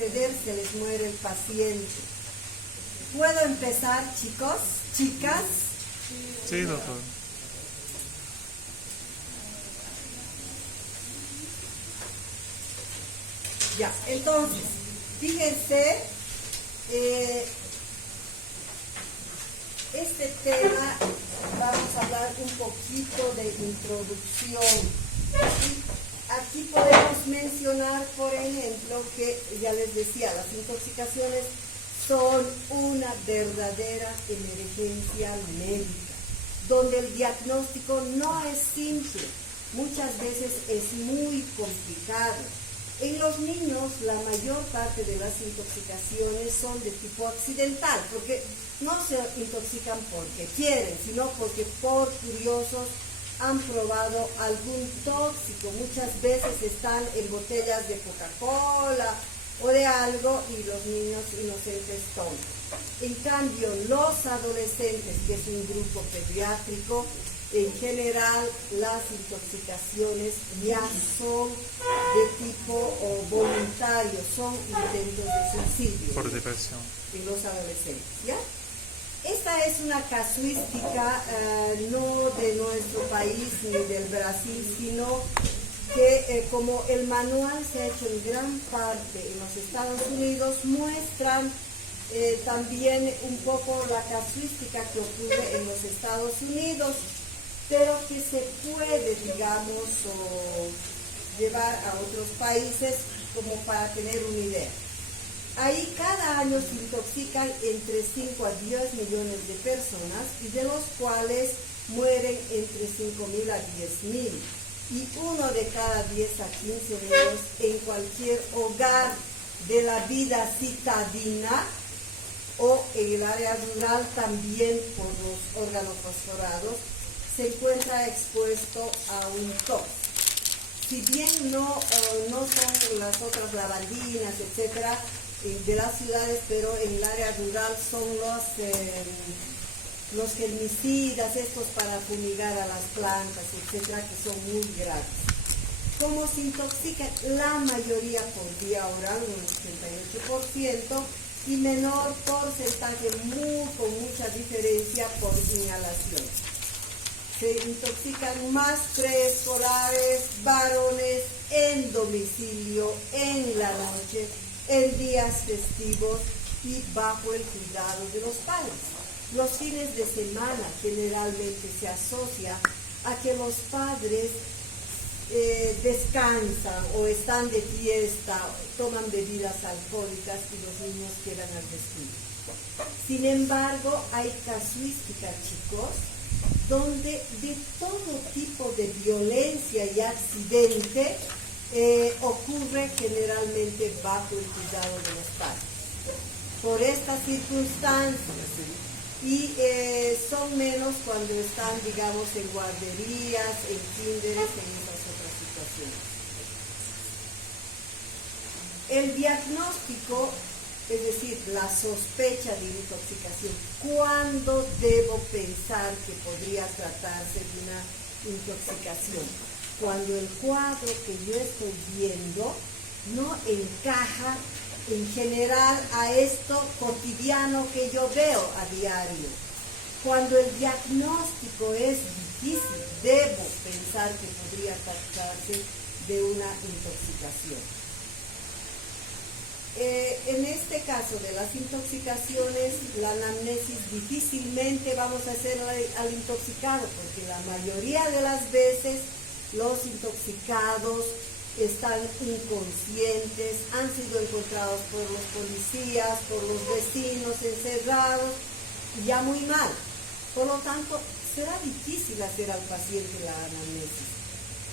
exceder se les muere el paciente. ¿Puedo empezar, chicos? ¿Chicas? Sí, doctor. Ya, entonces, fíjense, este tema vamos a hablar un poquito de introducción. Aquí podemos mencionar, por ejemplo, que ya les decía, las intoxicaciones son una verdadera emergencia médica, donde el diagnóstico no es simple, muchas veces es muy complicado. En los niños, la mayor parte de las intoxicaciones son de tipo accidental, porque no se intoxican porque quieren, sino porque por curiosos han probado algún tóxico. Muchas veces están en botellas de Coca-Cola o de algo y los niños inocentes toman. En cambio, los adolescentes, que es un grupo pediátrico, en general las intoxicaciones ya son de tipo voluntario, son intentos de suicidio. Por depresión. En los adolescentes, ¿ya? Esta es una casuística no de nuestro país ni del Brasil, sino que como el manual se ha hecho en gran parte en los Estados Unidos, muestran también un poco la casuística que ocurre en los Estados Unidos, pero que se puede, digamos, llevar a otros países como para tener una idea. Ahí cada año se intoxican entre 5 a 10 millones de personas y de los cuales mueren entre 5.000 a 10.000. Y uno de cada 10 a 15 niños en cualquier hogar de la vida citadina o en el área rural también por los órganos fosforados se encuentra expuesto a un TOC. Si bien no son las otras lavandinas, etcétera, de las ciudades, pero en el área rural son los herbicidas, estos para fumigar a las plantas, etcétera, que son muy graves. ¿Cómo se intoxican? La mayoría por vía oral, un 88%, y menor porcentaje, con mucha diferencia, por inhalación. Se intoxican más preescolares, varones, en domicilio, en la noche, en días festivos y bajo el cuidado de los padres. Los fines de semana generalmente se asocia a que los padres descansan o están de fiesta, toman bebidas alcohólicas y los niños quedan al descuido. Sin embargo, hay casuística, chicos, donde de todo tipo de violencia y accidente ocurre generalmente bajo el cuidado de los padres. Por estas circunstancias, y son menos cuando están, digamos, en guarderías, en kinderes, en esas otras situaciones. El diagnóstico, es decir, la sospecha de intoxicación. ¿Cuándo debo pensar que podría tratarse de una intoxicación? Cuando el cuadro que yo estoy viendo no encaja en general a esto cotidiano que yo veo a diario. Cuando el diagnóstico es difícil, debo pensar que podría tratarse de una intoxicación. En este caso de las intoxicaciones, la anamnesis difícilmente vamos a hacerla al intoxicado, porque la mayoría de las veces los intoxicados están inconscientes, han sido encontrados por los policías, por los vecinos encerrados, ya muy mal. Por lo tanto, será difícil hacer al paciente la anamnesis.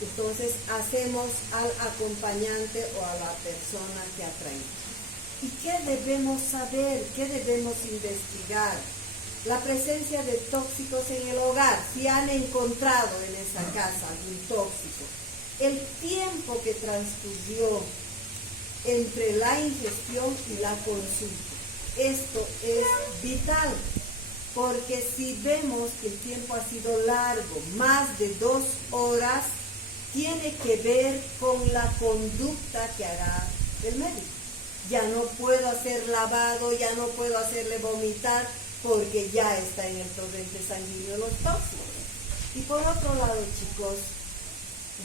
Entonces, hacemos al acompañante o a la persona que ha traído. ¿Y qué debemos saber? ¿Qué debemos investigar? La presencia de tóxicos en el hogar, si han encontrado en esa casa algún tóxico. El tiempo que transcurrió entre la ingestión y la consulta. Esto es vital, porque si vemos que el tiempo ha sido largo, más de 2 horas, tiene que ver con la conducta que hará el médico. ya no puedo hacer lavado, ya no puedo hacerle vomitar, porque ya está en el torrente sanguíneo los tóxicos. Y por otro lado, chicos,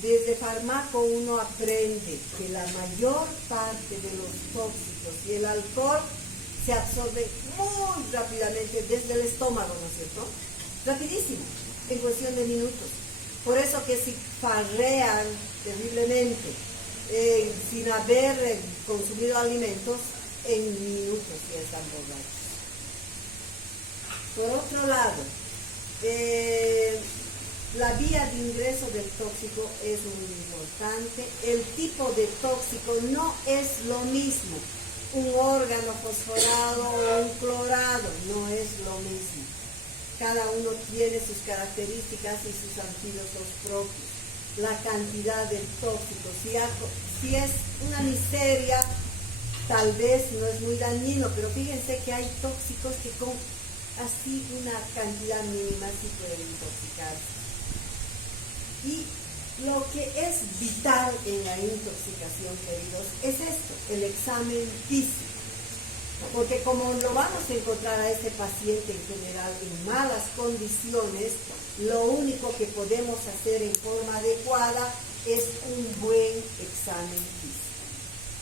desde fármaco uno aprende que la mayor parte de los tóxicos y el alcohol se absorben muy rápidamente desde el estómago, ¿no es cierto? Rapidísimo, en cuestión de minutos. Por eso que si farrean terriblemente, sin haber consumido alimentos, en minutos ya están borrachos. Por otro lado, la vía de ingreso del tóxico es muy importante. El tipo de tóxico no es lo mismo. Un órgano fosforado o un clorado no es lo mismo. Cada uno tiene sus características y sus antídotos propios. La cantidad del tóxico, si es una miseria, tal vez no es muy dañino, pero fíjense que hay tóxicos que con así una cantidad mínima sí pueden intoxicarse. Y lo que es vital en la intoxicación, queridos, es esto, el examen físico. Porque como lo vamos a encontrar a este paciente en general en malas condiciones, lo único que podemos hacer en forma adecuada es un buen examen físico.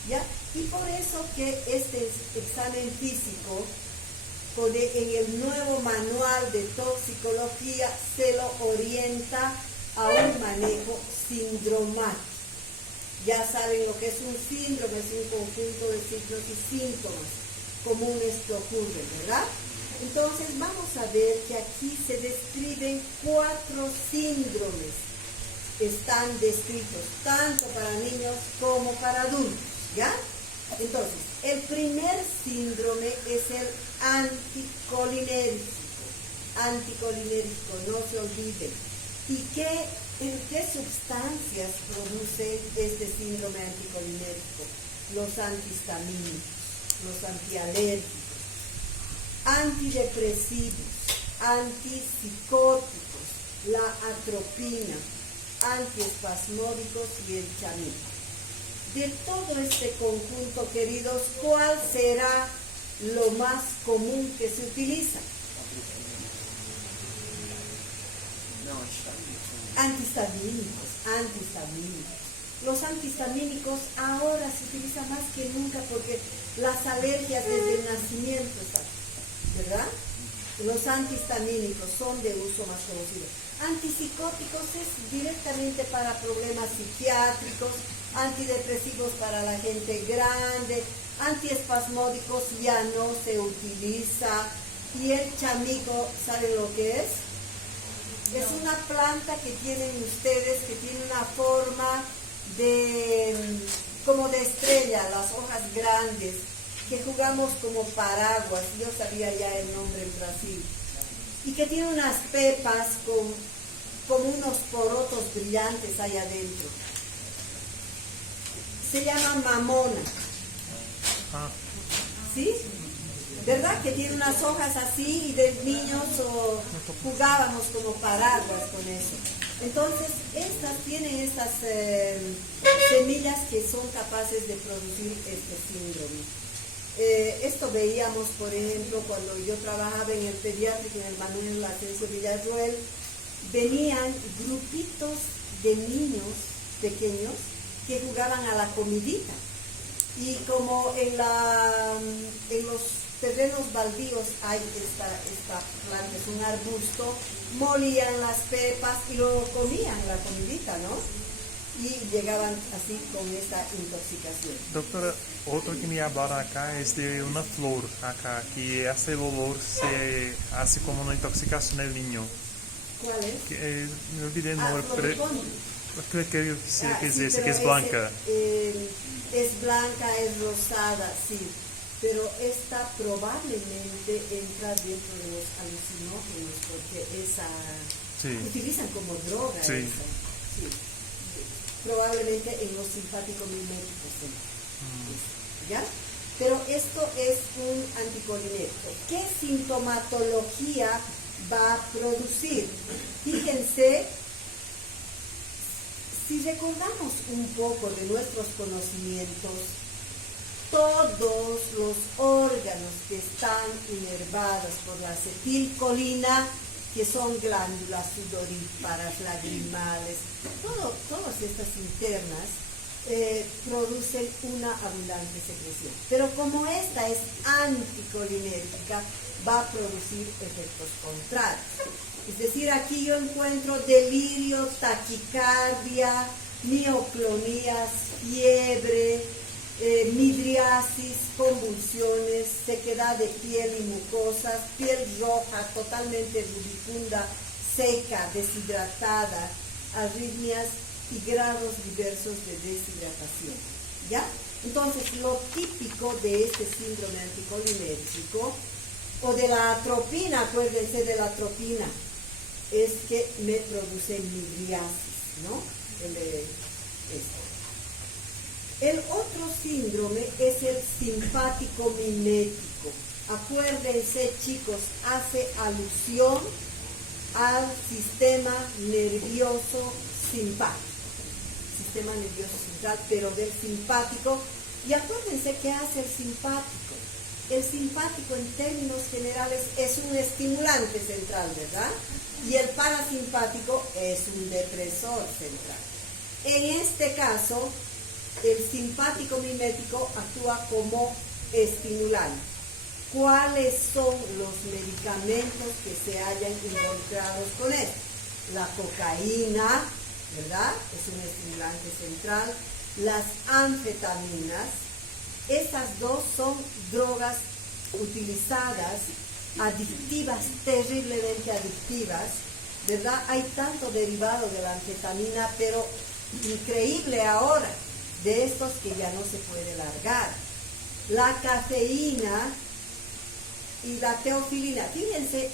¿Ya? Y por eso que este examen físico, en el nuevo manual de toxicología, se lo orienta a un manejo sindromático. Ya saben lo que es un síndrome, es un conjunto de signos y síntomas comunes que ocurren, ¿verdad? Entonces vamos a ver que aquí se describen 4 síndromes. Están descritos tanto para niños como para adultos, ¿ya? Entonces, el primer síndrome es el anticolinérgico. Anticolinérgico, no se olviden. ¿Y qué sustancias produce este síndrome anticolinérgico? Los antihistamínicos, los antialérgicos, antidepresivos, antipsicóticos, la atropina, antiespasmódicos y el chamico. De todo este conjunto, queridos, ¿cuál será lo más común que se utiliza? Antihistamínicos. Los antihistamínicos ahora se utilizan más que nunca porque las alergias desde el nacimiento están, ¿verdad? Los antihistamínicos son de uso más conocido. Antipsicóticos es directamente para problemas psiquiátricos, antidepresivos para la gente grande, antiespasmódicos ya no se utiliza. Y el chamico, ¿saben lo que es? Es una planta que tienen ustedes, que tiene una forma como de estrella, las hojas grandes, que jugamos como paraguas, yo sabía ya el nombre en Brasil, y que tiene unas pepas con unos porotos brillantes ahí adentro. Se llama mamona. ¿Sí? ¿Verdad? Que tiene unas hojas así y de niños jugábamos como paraguas con eso. Entonces, tienen estas semillas que son capaces de producir este síndrome. Esto veíamos, por ejemplo, cuando yo trabajaba en el pediátrico, en el Manuel Asensio Villarroel, venían grupitos de niños pequeños que jugaban a la comidita. Y como en los terrenos baldíos hay esta planta, es un arbusto, molían las pepas y lo comían, la comidita, ¿no? Y llegaban así con esta intoxicación. Doctora, otro que me hablaron acá es de una flor acá, que ese olor se hace como una intoxicación en el niño. ¿Cuál es? Me olvidé el nombre, pero creo que es blanca. Es blanca, es rosada, sí. Pero esta probablemente entra dentro de los alucinógenos porque utilizan como droga sí. esa. Sí. Probablemente en los simpático-miméticos. ¿Ya? Pero esto es un anticolinérgico. ¿Qué sintomatología va a producir? Fíjense, si recordamos un poco de nuestros conocimientos, todos los órganos que están inervados por la acetilcolina, que son glándulas sudoríparas, lagrimales, todas estas internas producen una abundante secreción. Pero como esta es anticolinérgica, va a producir efectos contrarios. Es decir, aquí yo encuentro delirio, taquicardia, mioclonías, fiebre, midriasis, convulsiones, sequedad de piel y mucosas, piel roja, totalmente rubicunda, seca, deshidratada, arritmias y grados diversos de deshidratación. ¿Ya? Entonces, lo típico de este síndrome anticolinérgico, o de la atropina, acuérdense de la atropina, es que me produce midriasis, ¿no? El otro síndrome es el simpático mimético. Acuérdense, chicos, hace alusión al sistema nervioso simpático. Sistema nervioso central, pero del simpático. Y acuérdense qué hace el simpático. El simpático en términos generales es un estimulante central, ¿verdad? Y el parasimpático es un depresor central. En este caso, el simpático mimético actúa como estimulante. ¿Cuáles son los medicamentos que se hayan involucrados con esto? La cocaína, ¿verdad? Es un estimulante central. Las anfetaminas. Estas dos son drogas utilizadas, adictivas, terriblemente adictivas, ¿verdad? Hay tanto derivado de la anfetamina, pero increíble ahora, de estos que ya no se puede largar. La cafeína y la teofilina. Fíjense,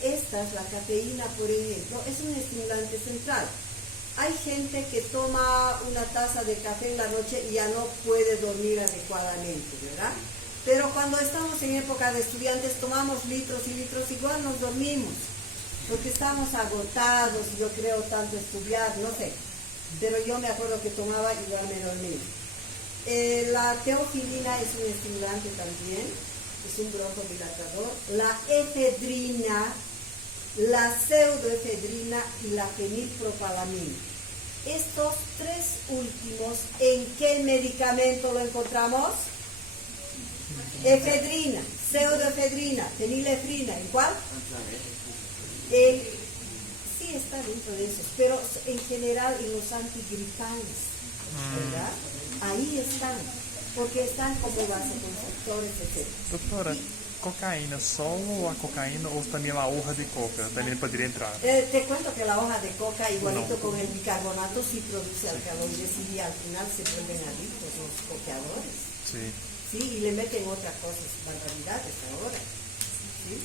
la cafeína, por ejemplo, es un estimulante central. Hay gente que toma una taza de café en la noche y ya no puede dormir adecuadamente, ¿verdad? Pero cuando estamos en época de estudiantes tomamos litros y litros, igual nos dormimos, porque estamos agotados, yo creo tanto estudiar, no sé. Pero yo me acuerdo que tomaba y igual me dormía. La teofilina es un estimulante también, es un broncodilatador. La efedrina, la pseudoefedrina y la fenilpropalamina. Estos tres últimos, ¿en qué medicamento lo encontramos? Efedrina, pseudoefedrina, fenilefrina, ¿en cuál? Sí, está dentro de esos, pero en general en los antigripales, ¿verdad? Ahí están, porque están como vasoconstrictores, etc. Doutora, cocaína solo o a cocaína o también la hoja de coca también podría entrar? Te cuento que la hoja de coca, igualito con el bicarbonato, sí produce alcaloides y al final se vuelven adictos los coqueadores. Sí. Sí, y le meten otras cosas, barbaridades ahora. ¿Sí?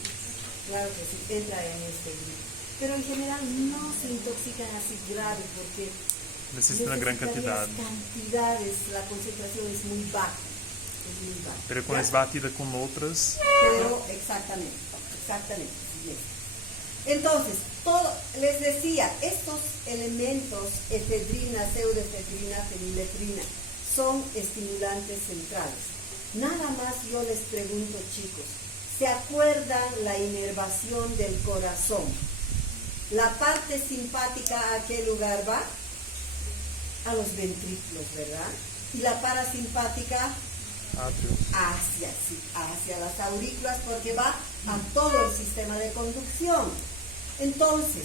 Claro que sí, entra en este grupo. Pero en general no se intoxican así grave porque necesitan una gran cantidad. Cantidades, la concentración es muy baja. Pero cuando es batida con otras... Pero exactamente. Sí. Entonces, les decía, estos elementos, efedrina, pseudoefedrina, fenilefrina, son estimulantes centrales. Nada más yo les pregunto, chicos, ¿se acuerdan la inervación del corazón? La parte simpática, ¿a qué lugar va? A los ventrículos, ¿verdad? Y la parasimpática hacia las aurículas, porque va a todo el sistema de conducción. Entonces,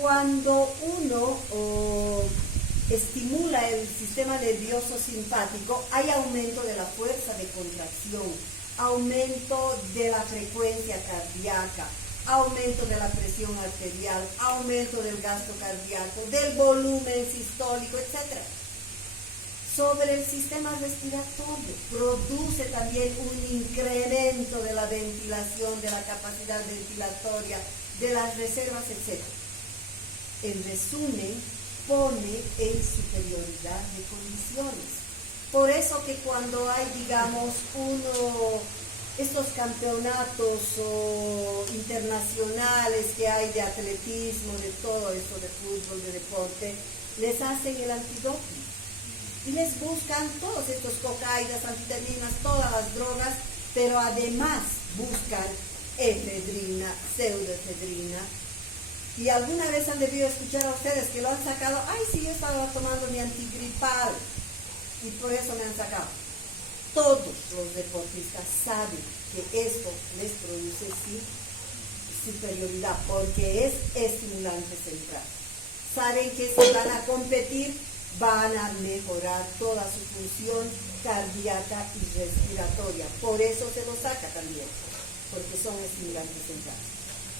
cuando uno estimula el sistema nervioso simpático, hay aumento de la fuerza de contracción, aumento de la frecuencia cardíaca, aumento de la presión arterial, aumento del gasto cardíaco, del volumen sistólico, etc. Sobre el sistema respiratorio, produce también un incremento de la ventilación, de la capacidad ventilatoria, de las reservas, etc. En resumen, pone en superioridad de condiciones. Por eso que cuando hay, digamos, estos campeonatos internacionales que hay de atletismo, de todo eso, de fútbol, de deporte, les hacen el antidoping. Y les buscan todos estos cocaínas, anfetaminas, todas las drogas, pero además buscan efedrina, pseudoefedrina. Y alguna vez han debido escuchar a ustedes que lo han sacado, ay, sí, yo estaba tomando mi antigripal y por eso me han sacado. Todos los deportistas saben que esto les produce sí superioridad porque es estimulante central. Saben que si van a competir van a mejorar toda su función cardíaca y respiratoria. Por eso se lo saca también, porque son estimulantes centrales.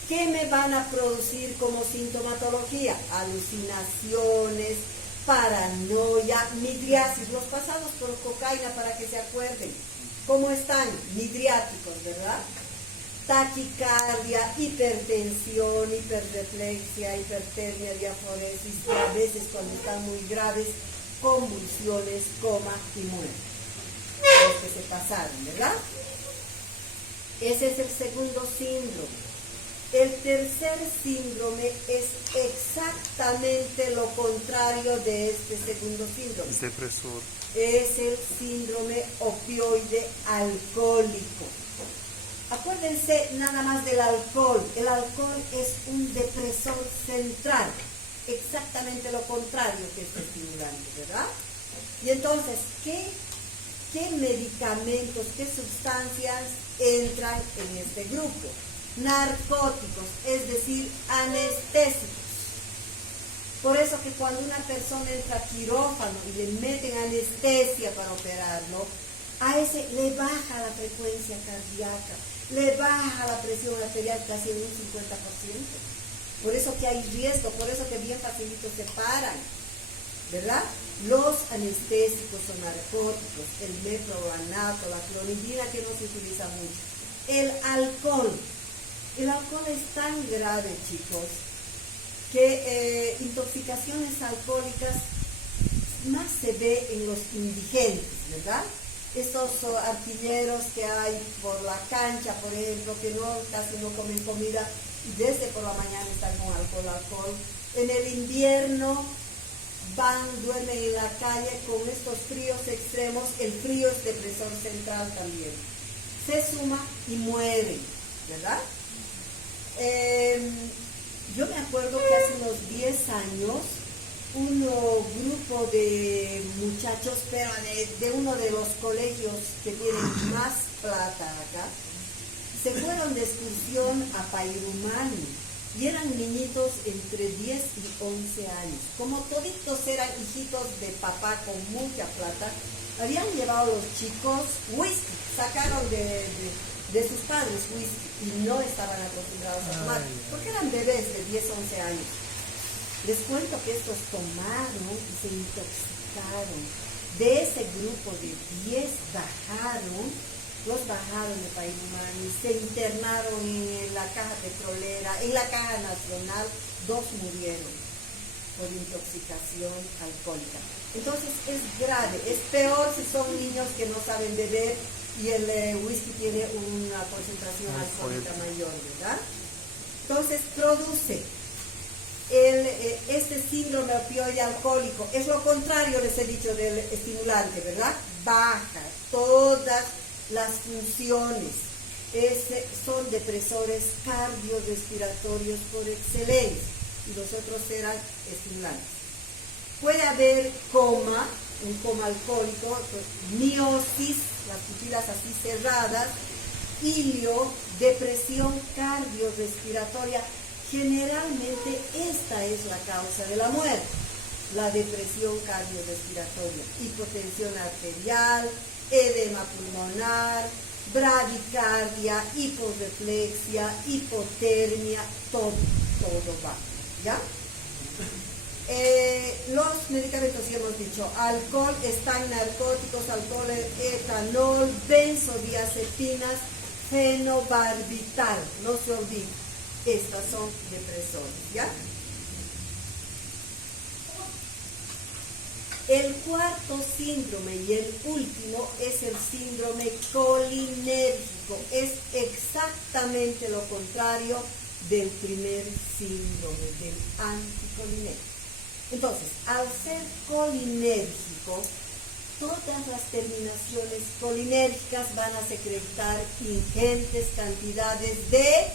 ¿Qué me van a producir como sintomatología? Alucinaciones, paranoia, midriasis, los pasados por cocaína para que se acuerden. ¿Cómo están? Midriáticos, ¿verdad? Taquicardia, hipertensión, hiperreflexia, hipertermia, diaforesis, y a veces cuando están muy graves, convulsiones, coma y muerte. Los que se pasaron, ¿verdad? Ese es el segundo síndrome. El tercer síndrome es exactamente lo contrario de este segundo síndrome. Es depresor. Es el síndrome opioide alcohólico. Acuérdense nada más del alcohol. El alcohol es un depresor central, exactamente lo contrario que este estimulante, ¿verdad? Y entonces, ¿qué medicamentos, qué sustancias entran en este grupo? Narcóticos, es decir, anestésicos. Por eso que cuando una persona entra a quirófano y le meten anestesia para operarlo, a ese le baja la frecuencia cardíaca, le baja la presión arterial casi en un 50%. Por eso que hay riesgo, por eso que bien facilito se paran, ¿verdad? Los anestésicos o narcóticos, el meprovanato, la clonidina que no se utiliza mucho. El alcohol es tan grave, chicos, que intoxicaciones alcohólicas más se ve en los indigentes, ¿verdad? Estos artilleros que hay por la cancha, por ejemplo, que casi no comen comida y desde por la mañana están con alcohol. En el invierno duermen en la calle con estos fríos extremos. El frío es depresor central también. Se suma y mueren, ¿verdad? Yo me acuerdo que hace unos 10 años un grupo de muchachos, pero de uno de los colegios que tienen más plata acá, se fueron de excursión a Pairumani y eran niñitos entre 10 y 11 años. Como toditos eran hijitos de papá con mucha plata, habían llevado a los chicos whisky, sacaron de sus padres whisky y no estaban acostumbrados a tomar, porque eran bebés de 10, 11 años. Les cuento que estos tomaron y se intoxicaron. De ese grupo de 10 los bajaron de Pairumani, se internaron en la caja petrolera, en la caja nacional, 2 murieron por intoxicación alcohólica. Entonces es grave, es peor si son niños que no saben beber y el whisky tiene una concentración alcohólica mayor, ¿verdad? Entonces produce este síndrome opioide alcohólico. Es lo contrario, les he dicho, del estimulante, ¿verdad? Baja todas las funciones. Son depresores cardiorrespiratorios por excelencia y los otros eran estimulantes. Puede haber coma, un coma alcohólico, miosis, las pupilas así cerradas, ilio, depresión cardiorrespiratoria. Generalmente esta es la causa de la muerte, la depresión cardiorrespiratoria, hipotensión arterial, edema pulmonar, bradicardia, hiporreflexia, hipotermia, todo va, ¿ya? Los medicamentos, ya hemos dicho, alcohol, están narcóticos, alcohol, etanol, benzodiazepinas, fenobarbital, no se olviden. Estas son depresores, ¿ya? El cuarto síndrome y el último es el síndrome colinérgico. Es exactamente lo contrario del primer síndrome, del anticolinérgico. Entonces, al ser colinérgico, todas las terminaciones colinérgicas van a secretar ingentes cantidades de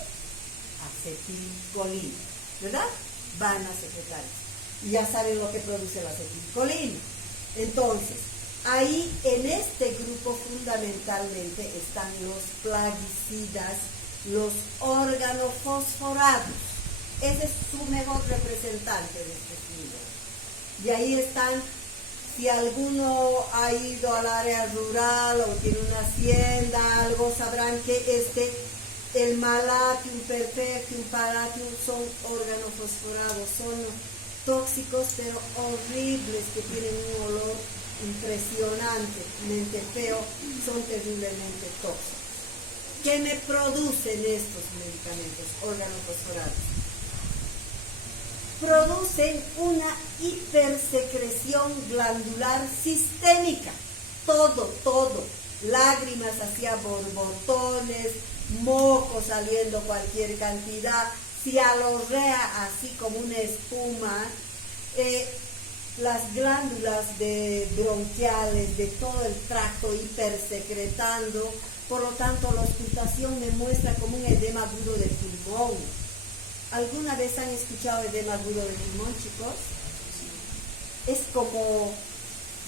acetilcolina, ¿verdad? Van a secretar eso. Y ya saben lo que produce la acetilcolina. Entonces, ahí en este grupo fundamentalmente están los plaguicidas, los organofosforados. Ese es su mejor representante de este síndrome. Y ahí están, si alguno ha ido al área rural o tiene una hacienda, algo, sabrán que el malatium, perfectium, palatium son organofosforados, son tóxicos pero horribles, que tienen un olor impresionantemente feo, son terriblemente tóxicos. ¿Qué me producen estos medicamentos organofosforados? Producen una hipersecreción glandular sistémica, todo, lágrimas hacia borbotones, moco saliendo cualquier cantidad, cialorrea así como una espuma, las glándulas bronquiales de todo el tracto hipersecretando, por lo tanto la auscultación me muestra como un edema agudo del pulmón. ¿Alguna vez han escuchado edema agudo del pulmón, chicos? Es como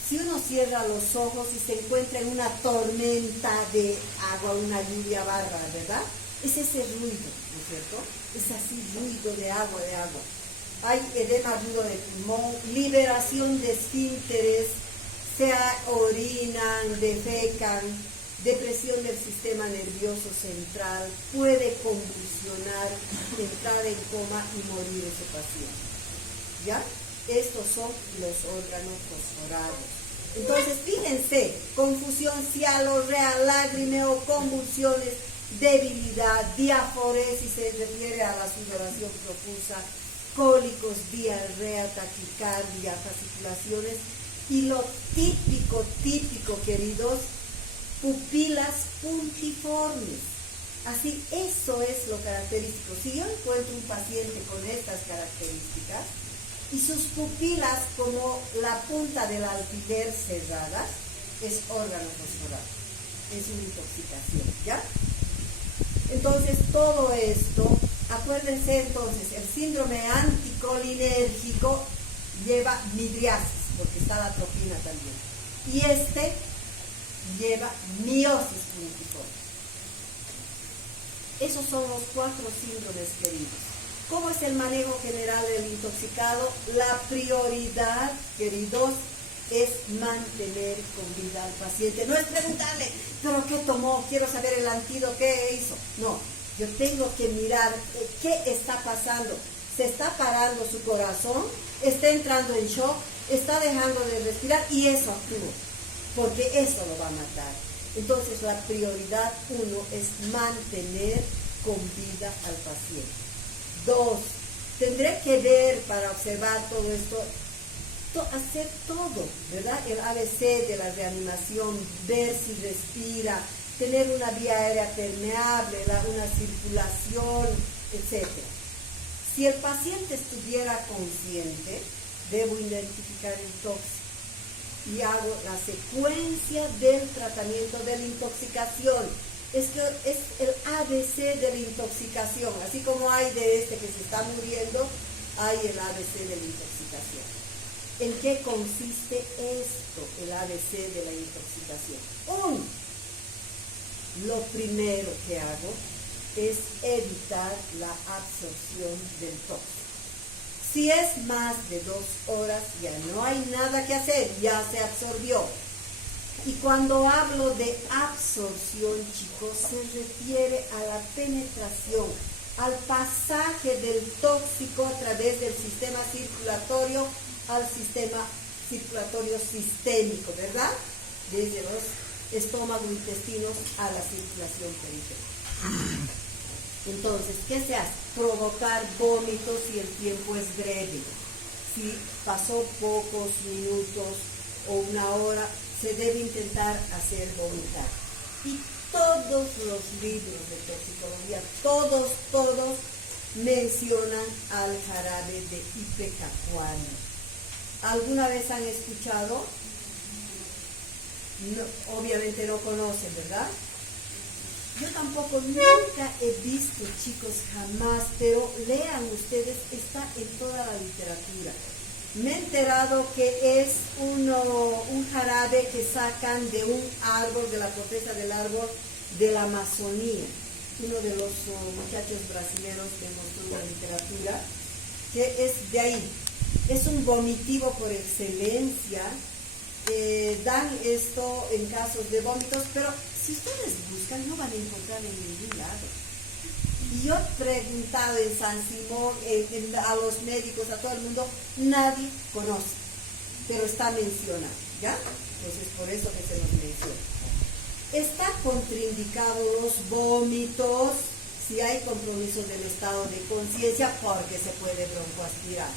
si uno cierra los ojos y se encuentra en una tormenta de agua, una lluvia bárbara, ¿verdad? Es ese ruido, ¿no es cierto? Es así, ruido de agua. Hay edema agudo del pulmón, liberación de esfínteres, se orinan, defecan, depresión del sistema nervioso central, puede convulsionar, entrar en coma y morir ese paciente. ¿Ya? Estos son los órganos fosforados. Entonces, fíjense, confusión, cialorrea, lagrimeo, convulsiones, debilidad, diaforesis, se refiere a la sudoración profusa, cólicos, diarrea, taquicardia, fasciculaciones, y lo típico, queridos, pupilas puntiformes. Así, eso es lo característico. Si yo encuentro un paciente con estas características y sus pupilas como la punta del alfiler cerradas, es órgano fosforado, es una intoxicación, ¿ya? Entonces, todo esto, acuérdense entonces, el síndrome anticolinérgico lleva midriasis, porque está la atropina también, y lleva miosis puntiforme. Esos son los 4 síndromes, queridos. ¿Cómo es el manejo general del intoxicado? La prioridad, queridos, es mantener con vida al paciente. No es preguntarle, ¿pero qué tomó? Quiero saber el antídoto, ¿qué hizo? No, yo tengo que mirar qué está pasando. ¿Se está parando su corazón? ¿Está entrando en shock? ¿Está dejando de respirar? Y eso actúa, porque eso lo va a matar. Entonces la prioridad 1 es mantener con vida al paciente. 2, tendré que ver para observar todo esto, hacer todo, ¿verdad? El ABC de la reanimación, ver si respira, tener una vía aérea permeable, una circulación, etc. Si el paciente estuviera consciente, debo identificar el tóxico y hago la secuencia del tratamiento de la intoxicación. Es el ABC de la intoxicación. Así como hay de que se está muriendo, hay el ABC de la intoxicación. ¿En qué consiste esto, el ABC de la intoxicación? 1. Lo primero que hago es evitar la absorción del tóxico. Si es más de 2 horas, ya no hay nada que hacer, ya se absorbió. Y cuando hablo de absorción, chicos, se refiere a la penetración, al pasaje del tóxico a través del sistema circulatorio al sistema circulatorio sistémico, ¿verdad? Desde los estómago, intestinos a la circulación periférica. Entonces, ¿qué se hace? Provocar vómitos si el tiempo es breve. Si pasó pocos minutos o una hora, se debe intentar hacer vomitar. Y todos los libros de toxicología, todos mencionan al jarabe de ipecacuanha. ¿Alguna vez han escuchado? obviamente no conocen, ¿verdad? Yo tampoco nunca he visto, chicos, jamás, pero lean ustedes, está en toda la literatura. Me he enterado que es un jarabe que sacan de un árbol, de la corteza del árbol de la Amazonía. Uno de los muchachos brasileños que mostró la literatura, que es de ahí. Es un vomitivo por excelencia. Dan esto en casos de vómitos, pero si ustedes buscan no van a encontrar en ningún lado. Y yo he preguntado en San Simón, a los médicos, a todo el mundo, nadie conoce, pero está mencionado, ¿ya? Entonces por eso que se nos menciona. Está contraindicado los vómitos si hay compromiso del estado de conciencia porque se puede broncoaspirar.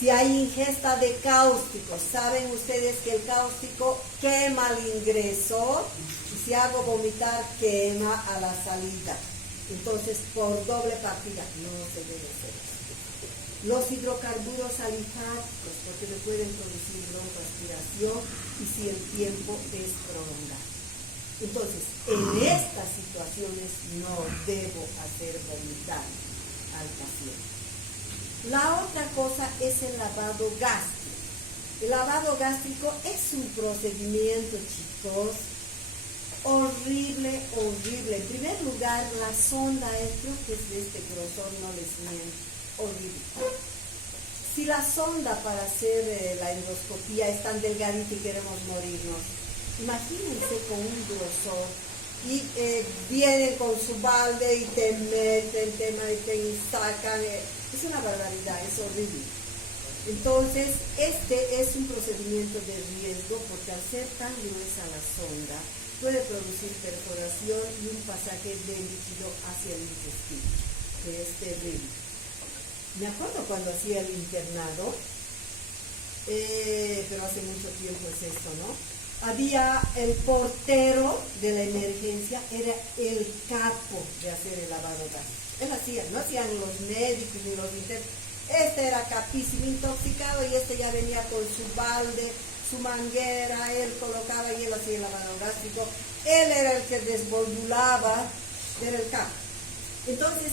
Si hay ingesta de cáusticos, saben ustedes que el cáustico quema el ingreso y si hago vomitar quema a la salida. Entonces, por doble partida, no se debe hacer eso. Los hidrocarburos alifáticos, porque me pueden producir broncoaspiración y si el tiempo es prolongado. Entonces, en estas situaciones no debo hacer vomitar al paciente. La otra cosa es el lavado gástrico. El lavado gástrico es un procedimiento, chicos, horrible, horrible. En primer lugar, la sonda creo que es de este grosor, no les miento, horrible. Si la sonda para hacer la endoscopía es tan delgadita y queremos morirnos, imagínense con un grosor y vienen con su balde y te meten, te sacan, es una barbaridad, es horrible. Entonces, este es un procedimiento de riesgo porque al ser tan gruesa la sonda, puede producir perforación y un pasaje de líquido hacia el intestino, que es terrible. Me acuerdo cuando hacía el internado, pero hace mucho tiempo es esto, ¿no? Había el portero de la emergencia, era el capo de hacer el lavado gástrico. Él hacía, no hacían los médicos ni los internos. Este era capísimo intoxicado y este ya venía con su balde, su manguera, él colocaba y él hacía el lavado gástrico. Él era el que desvolvulaba, era el capo. Entonces,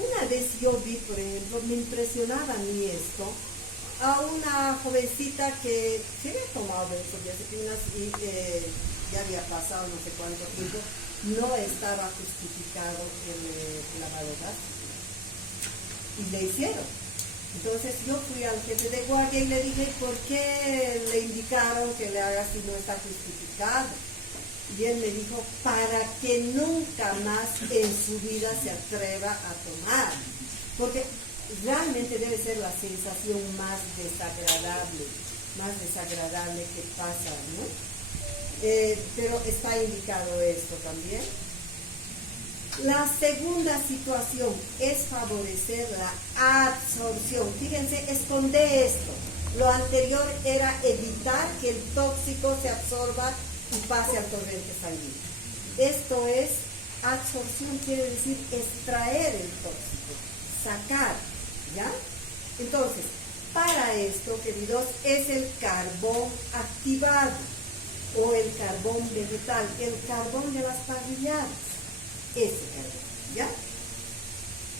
una vez yo vi, por ejemplo, me impresionaba a mí esto, a una jovencita que se había tomado benzodiazepinas y ya había pasado no sé cuánto tiempo, no estaba justificado el lavado gástrico. Y le hicieron. Entonces yo fui al jefe de guardia y le dije, ¿por qué le indicaron que le haga si no está justificado? Y él me dijo, para que nunca más en su vida se atreva a tomar. Porque realmente debe ser la sensación más desagradable que pasa, ¿no? Pero está indicado esto también. La segunda situación es favorecer la absorción. Fíjense, esconde esto. Lo anterior era evitar que el tóxico se absorba y pase al torrente sanguíneo. Esto es absorción, quiere decir extraer el tóxico, sacar, ¿ya? Entonces, para esto, queridos, es el carbón activado o el carbón vegetal, el carbón de las parrilladas. Ese carbón, ¿ya?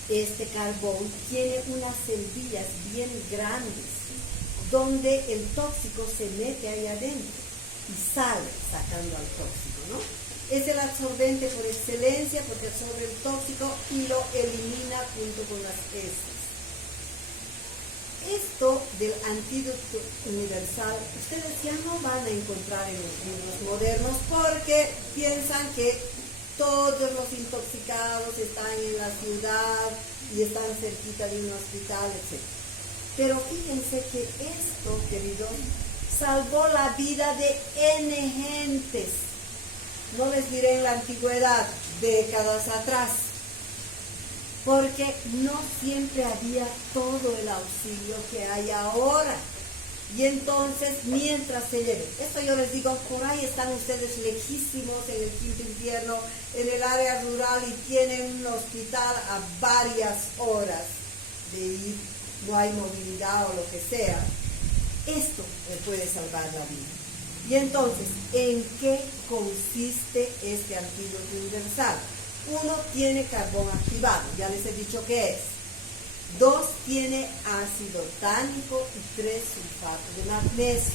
Este carbón tiene unas celdillas bien grandes donde el tóxico se mete ahí adentro y sale sacando al tóxico, ¿no? Es el absorbente por excelencia porque absorbe el tóxico y lo elimina junto con las heces. Esto del antídoto universal, ustedes ya no van a encontrar en los libros modernos porque piensan que todos los intoxicados están en la ciudad y están cerquita de un hospital, etc. Pero fíjense que esto, queridos, salvó la vida de N gentes. No les diré en la antigüedad, décadas atrás, porque no siempre había todo el auxilio que hay ahora. Y entonces, mientras se lleve, esto yo les digo, por ahí están ustedes lejísimos en el quinto infierno, en el área rural y tienen un hospital a varias horas de ir, no hay movilidad o lo que sea. Esto le puede salvar la vida. Y entonces, ¿en qué consiste este antídoto universal? 1 tiene carbón activado, ya les he dicho qué es. 2 tiene ácido tánico y 3 sulfato de magnesio.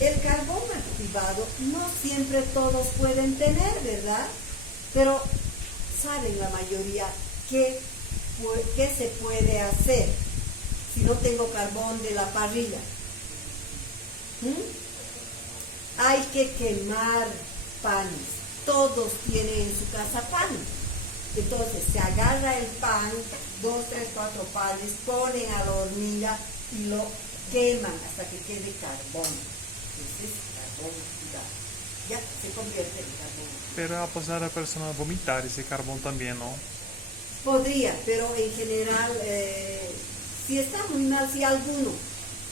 El carbón activado no siempre todos pueden tener, ¿verdad? Pero saben la mayoría qué se puede hacer si no tengo carbón de la parrilla. Hay que quemar panes. Todos tienen en su casa pan. Entonces se agarra el pan, 2, 3, 4 panes, ponen a la hornilla y lo queman hasta que quede carbón. Ese es carbón activado. Ya se convierte en carbón. Pero a pesar de la persona vomitar ese carbón también, ¿no? Podría, pero en general, si está muy mal, si alguno,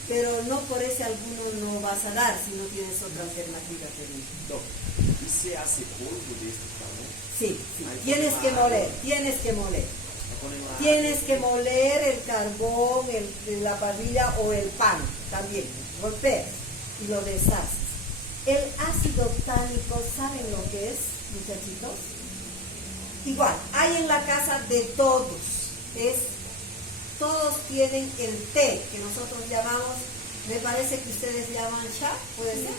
pero no por ese alguno no vas a dar si no tienes otra alternativa. ¿Y se hace polvo de este carbón? Sí, tienes que moler. Tienes que moler el carbón, la parrilla o el pan también. Golpeas y lo deshaces. El ácido tánico, ¿saben lo que es, muchachitos? Igual, hay en la casa de todos. Todos tienen el té, que nosotros llamamos, me parece que ustedes llaman chá, ¿puede ser?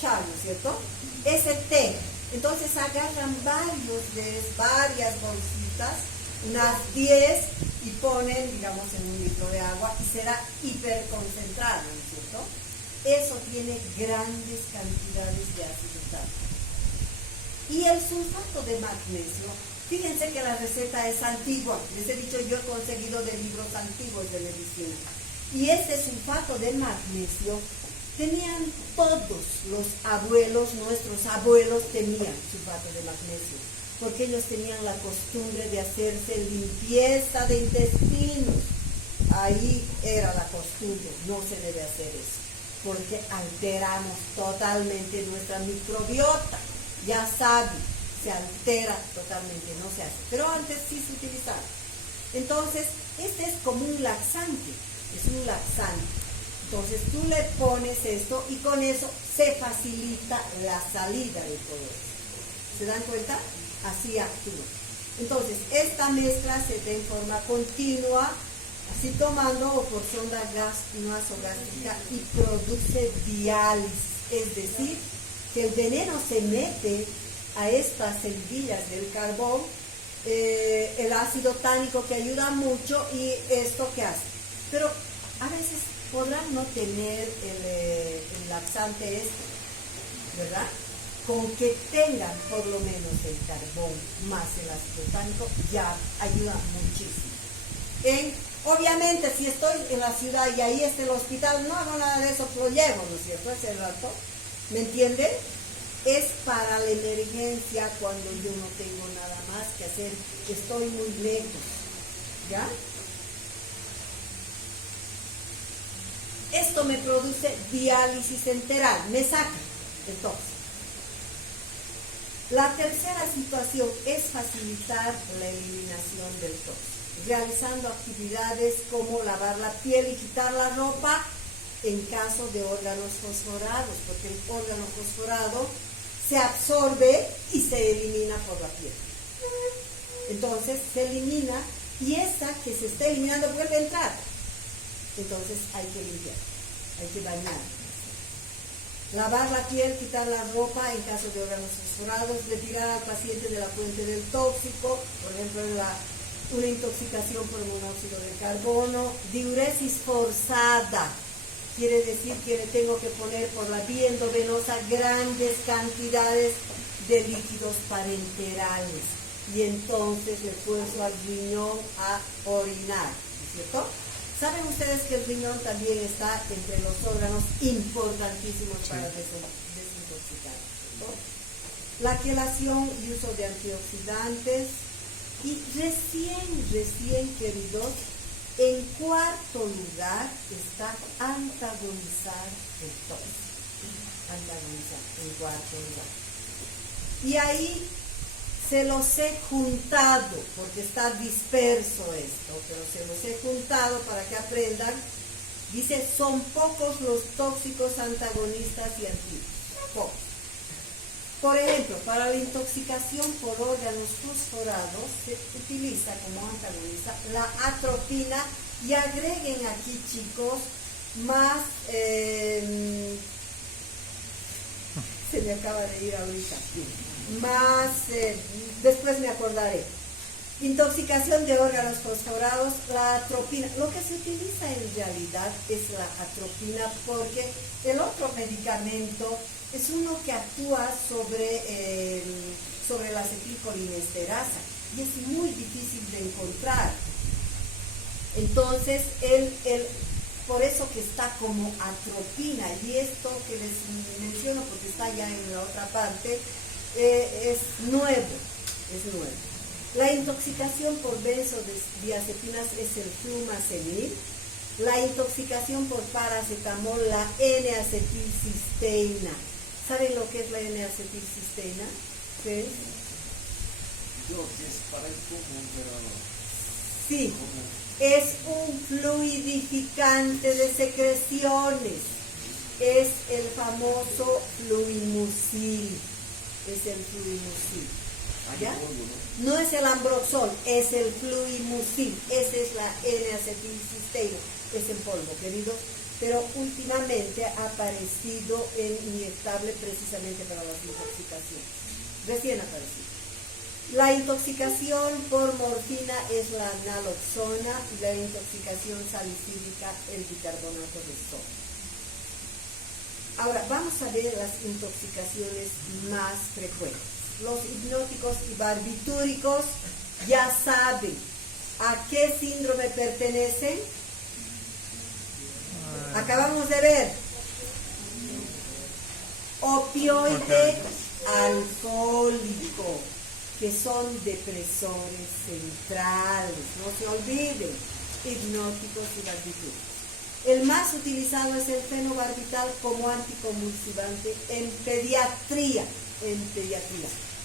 Chá, ¿no es cierto? Ese té. Entonces agarran varias bolsitas, unas 10, y ponen, digamos, en 1 litro de agua, y será hiperconcentrado, ¿no es cierto? Eso tiene grandes cantidades de ácido tánico. Y el sulfato de magnesio, fíjense que la receta es antigua, les he dicho, yo he conseguido de libros antiguos de medicina. Y este sulfato de magnesio tenían todos los abuelos, nuestros abuelos tenían sulfato de magnesio, porque ellos tenían la costumbre de hacerse limpieza de intestinos. Ahí era la costumbre, no se debe hacer eso, porque alteramos totalmente nuestra microbiota. Ya saben, se altera totalmente, no se hace. Pero antes sí se utilizaba. Entonces, este es como un laxante, es un laxante. Entonces tú le pones esto y con eso se facilita la salida de todo esto. ¿Se dan cuenta? Así actúa. Entonces, esta mezcla se da en forma continua, así tomando o por sonda nasogástrica y produce diálisis, es decir, que el veneno se mete a estas celdillas del carbón, el ácido tánico que ayuda mucho y esto que hace. Pero a veces podrán no tener el laxante ¿verdad? Con que tengan por lo menos el carbón más el ácido tánico ya ayuda muchísimo. Obviamente si estoy en la ciudad y ahí está el hospital, no hago nada de eso, lo llevo, ¿no es cierto? Ese rato. ¿Me entienden? Es para la emergencia cuando yo no tengo nada más que hacer, estoy muy lejos, ¿ya? Esto me produce diálisis enteral, me saca el tóxico. La tercera situación es facilitar la eliminación del tóxico, realizando actividades como lavar la piel y quitar la ropa, en caso de órganos fosforados, porque el órgano fosforado se absorbe y se elimina por la piel. Entonces se elimina y esa que se está eliminando vuelve a entrar. Entonces hay que limpiar, hay que bañar. Lavar la piel, quitar la ropa en caso de órganos fosforados, retirar al paciente de la fuente del tóxico, por ejemplo una intoxicación por monóxido de carbono, diuresis forzada. Quiere decir que le tengo que poner por la vía endovenosa grandes cantidades de líquidos parenterales y entonces le fuerzo al riñón a orinar, ¿no es cierto? ¿Saben ustedes que el riñón también está entre los órganos importantísimos para desintoxicar, ¿cierto? La quelación y uso de antioxidantes y recién queridos, en cuarto lugar está antagonizar el tóxico. Antagonizar, en cuarto lugar. Y ahí se los he juntado, porque está disperso esto, pero se los he juntado para que aprendan Dice, son pocos los tóxicos antagonistas y activos. Pocos. Por ejemplo, para la intoxicación por órganos fosforados se utiliza como antagonista la atropina, y agreguen aquí, chicos, más, se me acaba de ir ahorita, más, después me acordaré. Intoxicación de órganos fosforados, la atropina. Lo que se utiliza en realidad es la atropina, porque el otro medicamento es uno que actúa sobre la acetilcolinesterasa y es muy difícil de encontrar. Entonces, por eso que está como atropina, y esto que les menciono porque está ya en la otra parte, es nuevo. La intoxicación por benzodiazepinas es el flumazenil. La intoxicación por paracetamol, la N-acetilcisteína. ¿Saben lo que es la N-acetilcisteína? ¿Qué es? Yo, que es para el pulmón, pero... Sí, es un fluidificante de secreciones. Es el famoso fluimucil. ¿Ya? No es el ambroxol, es el fluimucil. Esa es la N-acetilcisteína. Es en polvo, queridos. Pero últimamente ha aparecido en inyectable precisamente para las intoxicaciones. Recién aparecido. La intoxicación por morfina es la naloxona, y la intoxicación salicílica el bicarbonato de sodio. Ahora vamos a ver las intoxicaciones más frecuentes. Los hipnóticos y barbitúricos, ya saben a qué síndrome pertenecen. Acabamos de ver. Opioide alcohólico, que son depresores centrales, no se olviden, hipnóticos y barbitúricos. El más utilizado es el fenobarbital como anticonvulsivante en pediatría.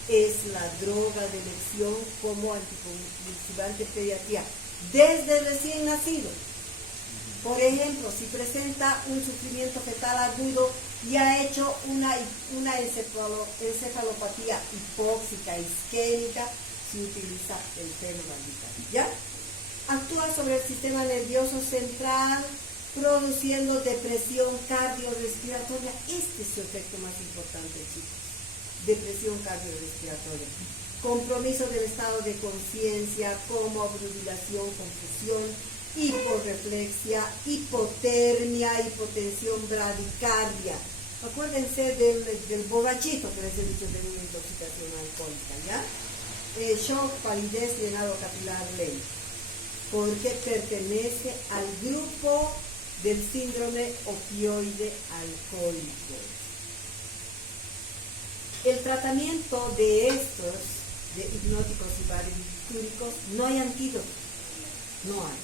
Es la droga de elección como anticonvulsivante en pediatría desde recién nacido. Por ejemplo, si presenta un sufrimiento fetal agudo y ha hecho una encefalopatía hipóxica isquémica, se utiliza el fenobarbital. ¿Ya? Actúa sobre el sistema nervioso central, produciendo depresión cardiorrespiratoria. Este es su efecto más importante, chicos. Depresión cardiorrespiratoria. Compromiso del estado de conciencia, como abrubilación, confusión, hiporreflexia, hipotermia, hipotensión, bradicardia. Acuérdense del borrachito que les he dicho de una intoxicación alcohólica, ¿ya? Shock, palidez, llenado capilar lento, porque pertenece al grupo del síndrome opioide alcohólico. El tratamiento de estos, de hipnóticos y barbitúricos, no hay antídoto, no hay.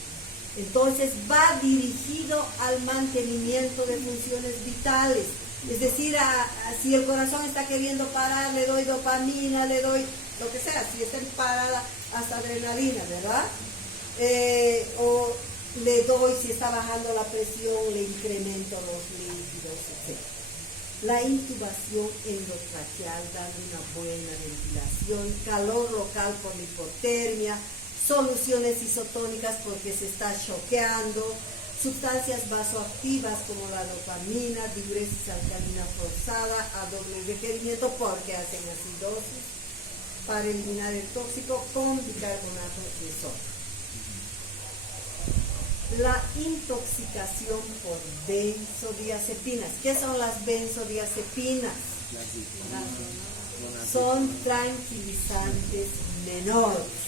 Entonces va dirigido al mantenimiento de funciones vitales. Es decir, si el corazón está queriendo parar, le doy dopamina, le doy lo que sea, si está parada, hasta adrenalina, ¿verdad? O le doy, si está bajando la presión, le incremento los líquidos, etc. La intubación endotraqueal, dando una buena ventilación, calor local por la hipotermia, soluciones isotónicas porque se está choqueando, sustancias vasoactivas como la dopamina, diuresis alcalina forzada a doble requerimiento porque hacen acidosis para eliminar el tóxico con bicarbonato de sodio. La intoxicación por benzodiazepinas. ¿Qué son las benzodiazepinas? Son tranquilizantes menores.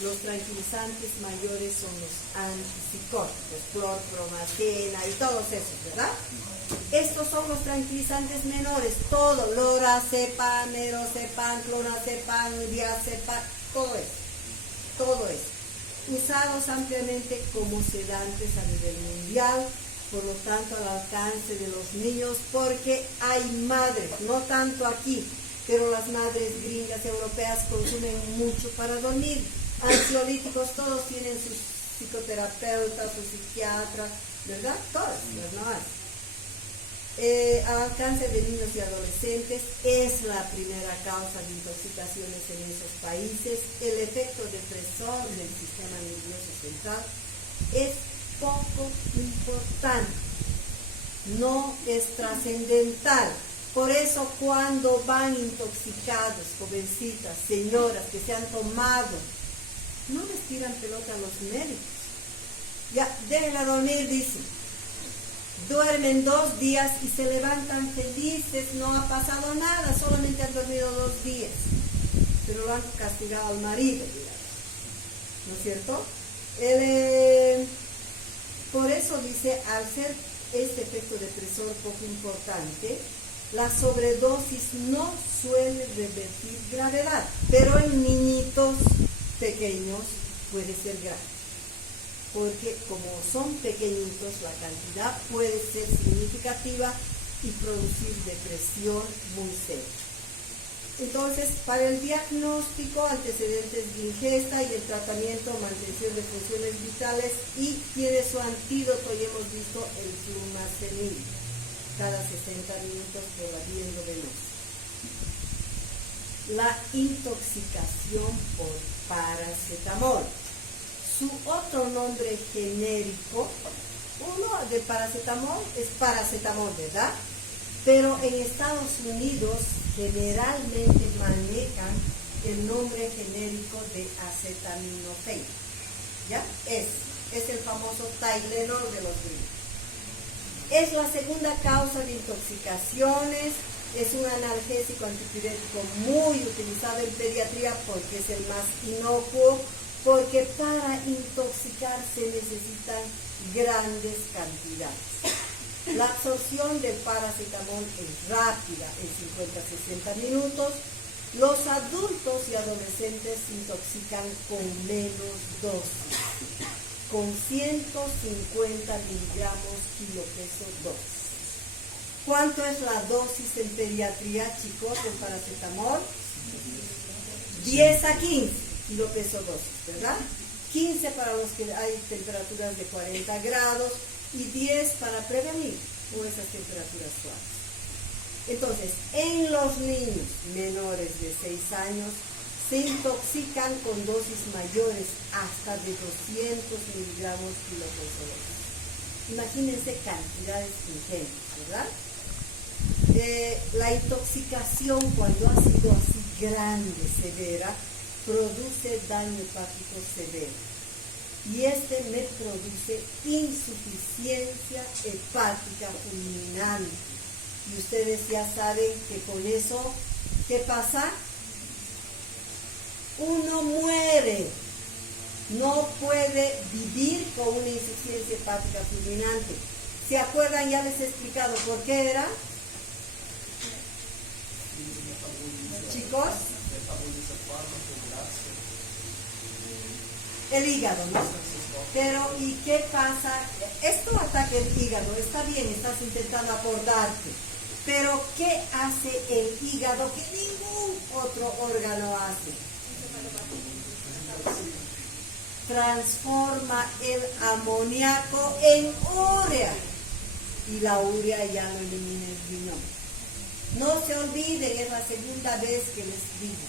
Los tranquilizantes mayores son los antipsicóticos, clorpromazina y todos esos, ¿verdad? Estos son los tranquilizantes menores, todo, lorazepam, merocepam, clonazepam, diazepam, todo eso. Usados ampliamente como sedantes a nivel mundial, por lo tanto al alcance de los niños, porque hay madres, no tanto aquí, pero las madres gringas europeas consumen mucho para dormir. Ansiolíticos, todos tienen sus psicoterapeutas, sus psiquiatras, ¿verdad? Todas las normales. Al alcance de niños y adolescentes es la primera causa de intoxicaciones en esos países. El efecto depresor del sistema nervioso central es poco importante, no es trascendental. Por eso cuando van intoxicados, jovencitas, señoras que se han tomado, no les tiran pelota a los médicos. Ya, déjenla dormir, dicen. Duermen 2 días y se levantan felices, no ha pasado nada, solamente han dormido 2 días. Pero lo han castigado al marido, digamos. ¿No es cierto? Por eso dice, al ser este efecto depresor poco importante, la sobredosis no suele revertir gravedad, pero en niñitos pequeños puede ser grave, porque como son pequeñitos, la cantidad puede ser significativa y producir depresión muy seria. Entonces, para el diagnóstico, antecedentes de ingesta y el tratamiento, mantención de funciones vitales, y tiene su antídoto, y hemos visto el flumazenil, cada 60 minutos por la vía endovenosa. La intoxicación por paracetamol. Su otro nombre genérico, uno de paracetamol es paracetamol, ¿verdad? Pero en Estados Unidos generalmente manejan el nombre genérico de acetaminofén. ¿Ya? Es el famoso Tylenol de los gringos. Es la segunda causa de intoxicaciones, es un analgésico antipirético muy utilizado en pediatría porque es el más inocuo, porque para intoxicarse necesitan grandes cantidades. La absorción del paracetamol es rápida, en 50-60 minutos. Los adultos y adolescentes se intoxican con menos dosis, con 150 miligramos kilo-peso dosis. ¿Cuánto es la dosis en pediatría, chicos, del paracetamol? 10 a 15 kilo-peso dosis, ¿verdad? 15 para los que hay temperaturas de 40 grados y 10 para prevenir con esas temperaturas suaves. Entonces, en los niños menores de 6 años se intoxican con dosis mayores hasta de 200 miligramos kilo-peso dosis. Imagínense cantidades ingentes, ¿verdad? La intoxicación, cuando ha sido así grande, severa, produce daño hepático severo. Y me produce insuficiencia hepática fulminante. Y ustedes ya saben que con eso, ¿qué pasa? Uno muere. No puede vivir con una insuficiencia hepática fulminante. ¿Se acuerdan? Ya les he explicado por qué era. Chicos, el hígado, ¿no? Pero, ¿y qué pasa? Esto ataca el hígado, está bien, estás intentando acordarte, pero ¿qué hace el hígado que ningún otro órgano hace? Transforma el amoníaco en urea, y la urea ya lo elimina el riñón. No se olviden, es la segunda vez que les digo.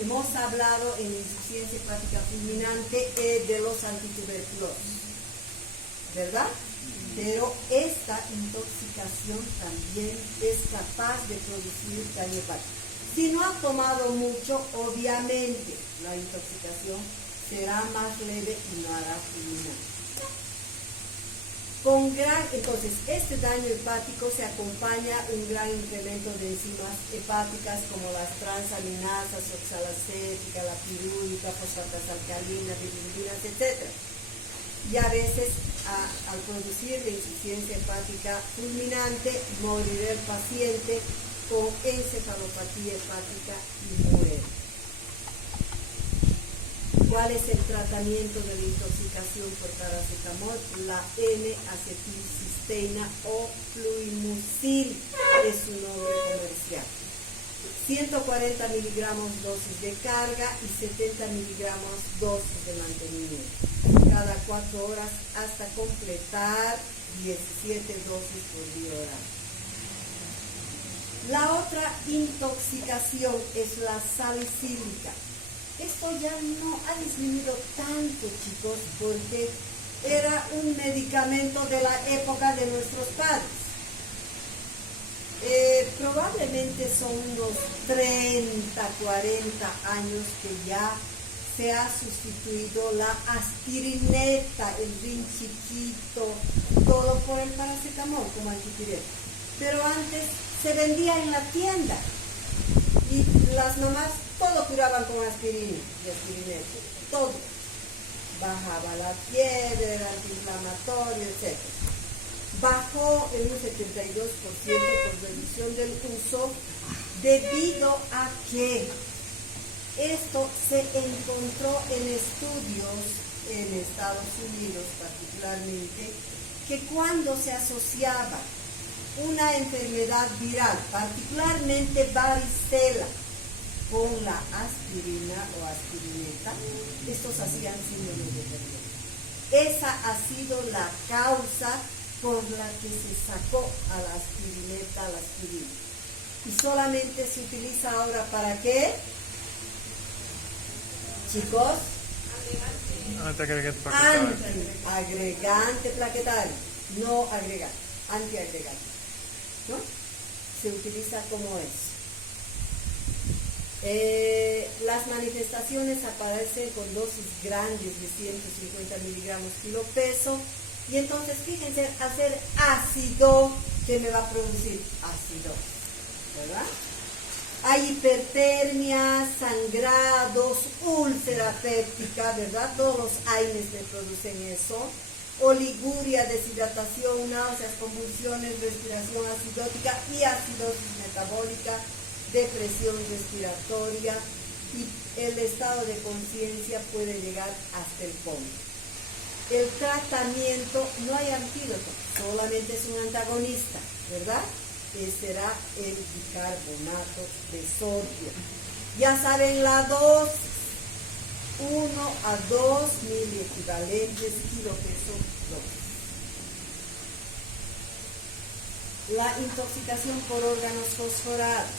Hemos hablado en insuficiencia hepática fulminante de los antituberculosos, ¿verdad? Pero esta intoxicación también es capaz de producir daño hepático. Si no ha tomado mucho, obviamente la intoxicación será más leve y no hará fulminante. Entonces, este daño hepático se acompaña un gran incremento de enzimas hepáticas como las transaminasas, oxalacética, la pirúrica, fosfatas alcalinas, bilirrubinas, etc. Y a veces, al producir la insuficiencia hepática fulminante, morirá el paciente con encefalopatía hepática y muere. ¿Cuál es el tratamiento de la intoxicación por paracetamol? La N-acetilcisteína o fluimucil es su nombre comercial. 140 miligramos dosis de carga y 70 miligramos dosis de mantenimiento. Cada 4 horas hasta completar 17 dosis por día oral. La otra intoxicación es la salicílica. Esto ya no ha disminuido tanto, chicos, porque era un medicamento de la época de nuestros padres. Probablemente son unos 30, 40 años que ya se ha sustituido la aspirineta, el rin chiquito, todo por el paracetamol como antipirético. Pero antes se vendía en la tienda y las mamás todo curaban con aspirina y aspirineta, todo. Bajaba la fiebre, era antiinflamatorio, etc. Bajó en un 72% por reducción del uso debido a que esto se encontró en estudios en Estados Unidos particularmente, que cuando se asociaba una enfermedad viral, particularmente varicela, con la aspirina o aspirineta, estos hacían síndrome de Berlin. Esa ha sido la causa por la que se sacó a la aspirineta, a la aspirina. Y solamente se utiliza ahora ¿para qué? Chicos, Antiagregante plaquetario. antiagregante plaquetario, no agregante, antiagregante, ¿no? Se utiliza como es. Las manifestaciones aparecen con dosis grandes de 150 miligramos kilo peso, y entonces fíjense, hacer ácido, ¿qué me va a producir? Ácido, ¿verdad? Hay hipertermia, sangrados, úlcera péptica, ¿verdad? Todos los AINES me producen eso. Oliguria, deshidratación, náuseas, convulsiones, respiración acidótica y acidosis metabólica, depresión respiratoria, y el estado de conciencia puede llegar hasta el coma. El tratamiento, no hay antídoto, solamente es un antagonista, ¿verdad? Que será el bicarbonato de sodio. Ya saben la dosis, 1 a 2 miliequivalentes kilo peso dosis. La intoxicación por órganos fosforados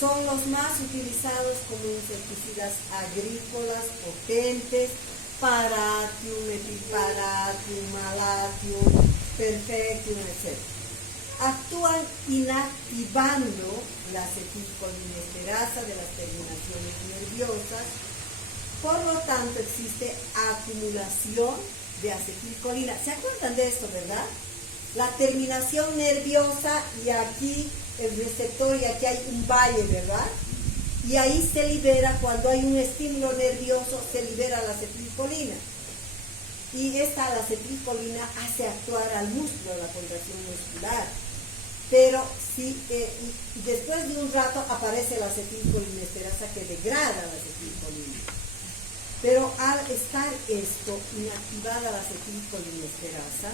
son los más utilizados como insecticidas agrícolas potentes: Paratium, Epipalatium, Malatium, Perfectium, etc. Actúan inactivando la acetilcolinesterasa de las terminaciones nerviosas, por lo tanto existe acumulación de acetilcolina. ¿Se acuerdan de esto, verdad? La terminación nerviosa, y aquí el receptor, y aquí hay un valle, ¿verdad? Y ahí se libera, cuando hay un estímulo nervioso, se libera la acetilcolina. Y esta, la acetilcolina, hace actuar al músculo, la contracción muscular. Pero si después de un rato aparece la acetilcolinesterasa que degrada la acetilcolina. Pero al estar esto, inactivada la acetilcolinesterasa,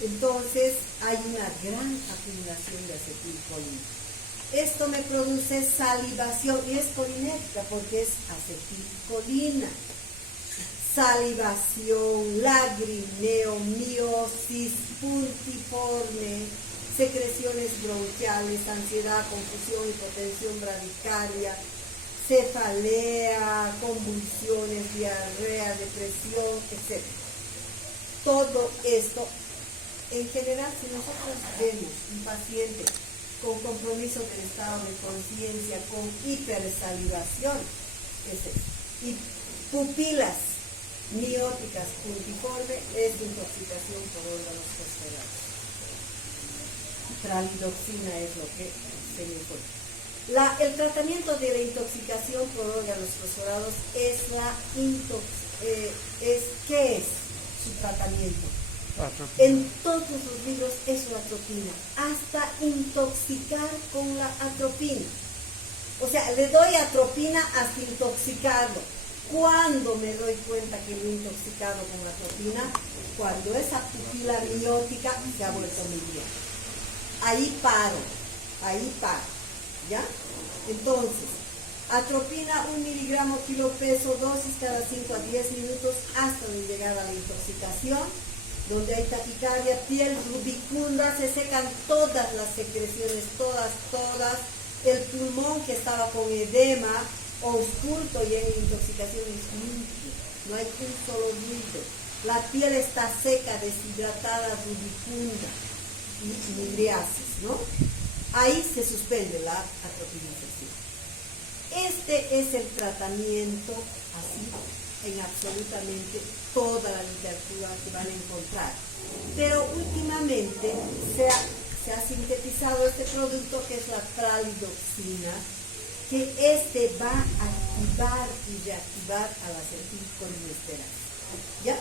entonces hay una gran acumulación de acetilcolina. Esto me produce salivación, y es colinética porque es acetilcolina. Salivación, lagrimeo, miosis puntiforme, secreciones bronquiales, ansiedad, confusión, hipotensión bradicardia, cefalea, convulsiones, diarrea, depresión, etc. Todo esto, en general, si nosotros vemos un paciente con compromiso del estado de conciencia, con hipersalivación, es eso. Y pupilas mióticas puntiforme, es intoxicación por órganos fosforados. Tralidoxina es lo que se me encuentra. El tratamiento de la intoxicación por órganos fosforados es ¿qué es su tratamiento? En todos los libros es la atropina, hasta intoxicar con la atropina. O sea, le doy atropina hasta intoxicarlo. ¿Cuándo me doy cuenta que lo he intoxicado con la atropina? Cuando esa pupila miótica se ha vuelto miliótica. Ahí paro, ¿ya? Entonces, atropina 1 miligramo kilo peso, dosis cada 5 a 10 minutos hasta de llegar a la intoxicación. donde hay taquicardia, piel rubicunda, se secan todas las secreciones, todas. El pulmón que estaba con edema, ausculto y en intoxicación es limpio, no hay un solo ruido. La piel está seca, deshidratada, rubicunda y nidriasis, ¿no? Ahí se suspende la atropinización. Este es el tratamiento así en absolutamente toda la literatura que van a encontrar. Pero últimamente se ha sintetizado este producto que es la pralidoxina, que este va a activar y reactivar a la acetilcolinesterasa. ¿Ya?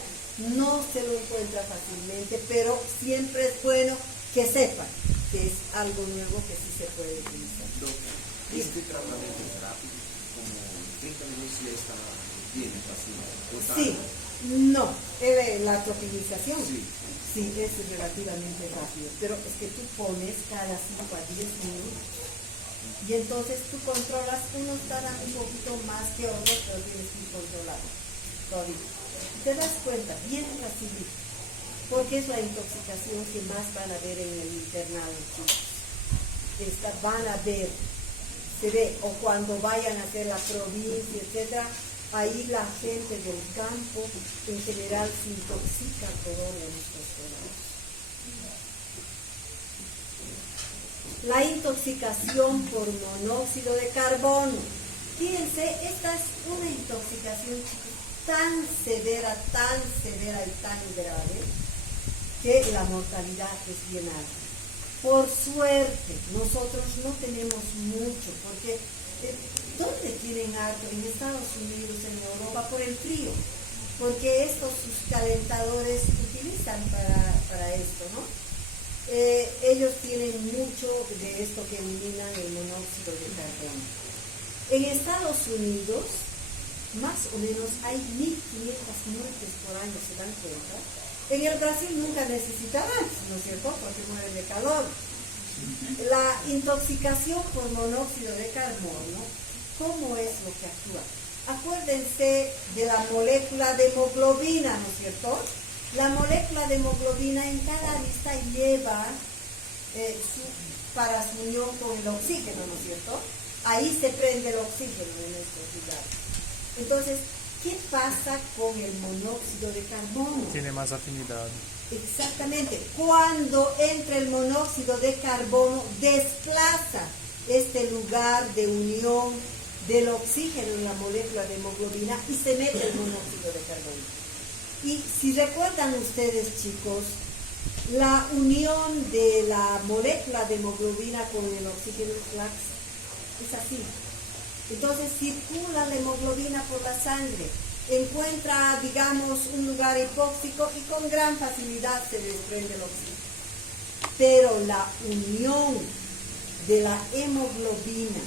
No se lo encuentra fácilmente, pero siempre es bueno que sepan que es algo nuevo que sí se puede utilizar. Doctor, este tratamiento es rápido, como en 30 minutos ya está bien el paciente. Sí, no, la tropinización. Sí, es relativamente rápido, pero es que tú pones cada 5 a 10 minutos y entonces tú controlas, unos tardan un poquito más que otros, pero tienes que controlar todavía. Te das cuenta, bien facilito, porque es la intoxicación que más van a ver en el internado, chicos. Van a ver, se ve, o cuando vayan a hacer la provincia, etcétera, ahí la gente del campo en general se intoxica por estos fenómenos. La intoxicación por monóxido de carbono. Fíjense, esta es una intoxicación, chicos, tan severa y tan grave que la mortalidad es bien alta. Por suerte, nosotros no tenemos mucho, porque ¿dónde tienen harto? En Estados Unidos, en Europa, por el frío, porque sus calentadores utilizan para esto, ¿no? Ellos tienen mucho de esto que eliminan el monóxido de carbono. En Estados Unidos, más o menos hay 1.500 muertes por año, ¿se dan cuenta? En el Brasil nunca necesitaban, ¿no es cierto? Porque mueren de calor. La intoxicación por monóxido de carbono, ¿cómo es lo que actúa? Acuérdense de la molécula de hemoglobina, ¿no es cierto? La molécula de hemoglobina en cada arista lleva para su unión con el oxígeno, ¿no es cierto? Ahí se prende el oxígeno en estos lugares. Entonces, ¿qué pasa con el monóxido de carbono? Tiene más afinidad. Exactamente. Cuando entra el monóxido de carbono, desplaza este lugar de unión del oxígeno en la molécula de hemoglobina y se mete el monóxido de carbono. Y si recuerdan ustedes, chicos, la unión de la molécula de hemoglobina con el oxígeno es laxa. Es así. Entonces circula la hemoglobina por la sangre, encuentra, digamos, un lugar hipóxico y con gran facilidad se desprende el oxígeno. Pero la unión de la hemoglobina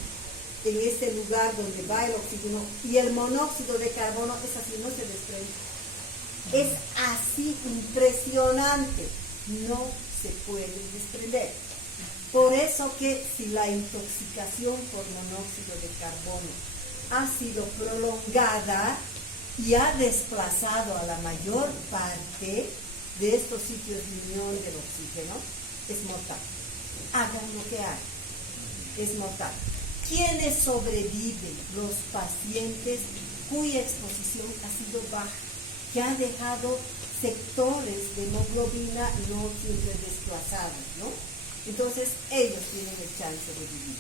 en ese lugar donde va el oxígeno y el monóxido de carbono es así, no se desprende. Es así impresionante, no se puede desprender. Por eso que si la intoxicación por monóxido de carbono ha sido prolongada y ha desplazado a la mayor parte de estos sitios de unión del oxígeno, es mortal. Hagan lo que hagan, es mortal. ¿Quiénes sobreviven? Los pacientes cuya exposición ha sido baja, que ha dejado sectores de hemoglobina no siempre desplazados, ¿no? Entonces, ellos tienen el chance de vivir.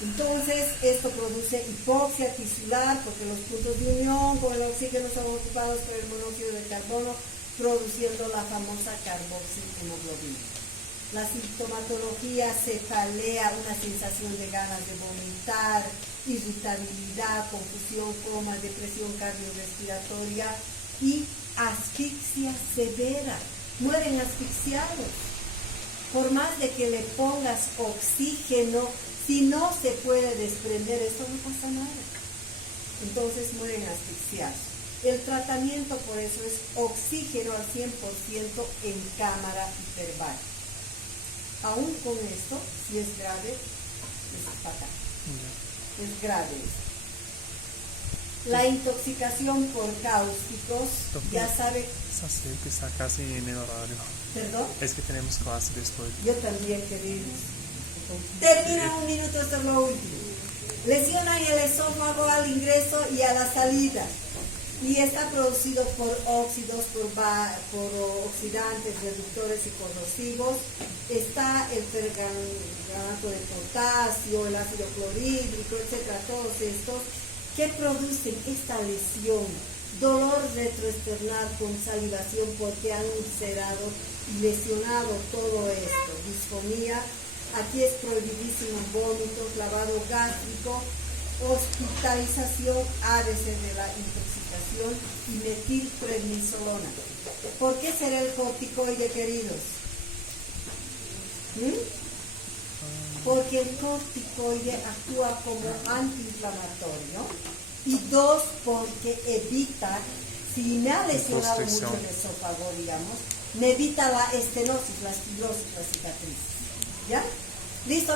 Entonces, esto produce hipoxia tisular porque los puntos de unión con el oxígeno son ocupados por el monóxido de carbono, produciendo la famosa carboxihemoglobina. La sintomatología, cefalea, una sensación de ganas de vomitar, irritabilidad, confusión, coma, depresión cardiorrespiratoria y asfixia severa. Mueren asfixiados. Por más de que le pongas oxígeno, si no se puede desprender, eso no pasa nada. Entonces mueren asfixiados. El tratamiento por eso es oxígeno al 100% en cámara hiperbárica. Aún con esto, si es grave, es fatal. Es grave esto. La intoxicación por cáusticos, Doctor. ya sabe, Esa sé que está casi en el horario. perdón, Es que tenemos clase después. yo también, queridos. Termina un minuto, esto es lo último. Lesionan el esófago al ingreso y a la salida. Y está producido por óxidos, por oxidantes, reductores y corrosivos. Está el pergamato de potasio, el ácido clorhídrico, etcétera, todos estos que producen esta lesión, dolor retroesternal con salivación porque han ulcerado y lesionado todo esto, disfonía. Aquí es prohibidísimo vómitos, lavado gástrico, hospitalización, ADC de la intoxicación y metilprednisolona. ¿Por qué será el corticoide, queridos? Porque el corticoide actúa como antiinflamatorio. Y dos, porque evita, si me ha lesionado mucho el esófago, digamos, me evita la estenosis, la fibrosis, la cicatriz. ¿Ya? ¿Listo?